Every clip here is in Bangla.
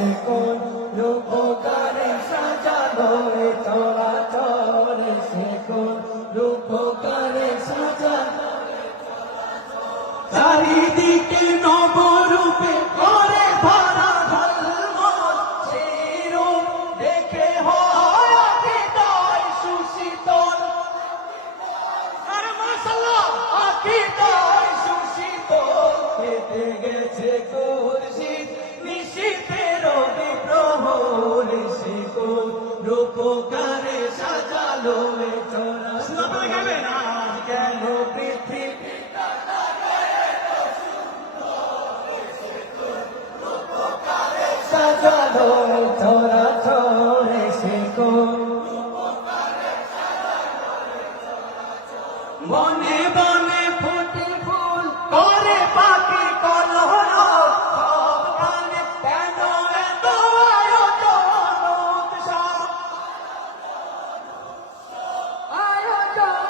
সে কোন রূপকারে সাজালো এ চরাচর সে কোন রূপকারে সাজালো চারিদিকে নবরূপে করে ভরা ঝলমল সেই রূপ দেখে হয় হৃদয় সুশীতল আরে মাশাআল্লাহ হৃদয় সুশীতল পেতে গেছে খুরশিদ নিশীথের বিপ্রহর সে কোন রূপকারে সাজালো এ চরাচর কেন পৃথিবী সাজালো চরাচর সে কোন বনে বনে ফুটে ফুল করে পাখি কলরব সবখানে কেন এত আয়োজন উৎসব আয়োজন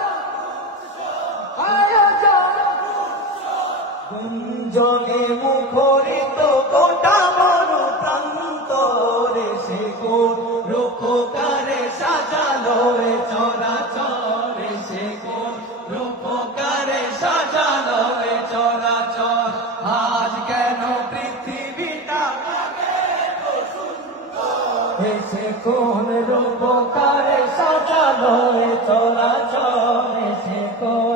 গুঞ্জনে মুখরিত গোটা বড় প্রান্তরে সে কোন রূপকারে সাজালো এ চরাচর সে কোন রূপকারে সাজালো এ চরাচর আজ কেন পৃথিবীটা সে কোন রূপকারে সাজালো এ চরাচর সে কোন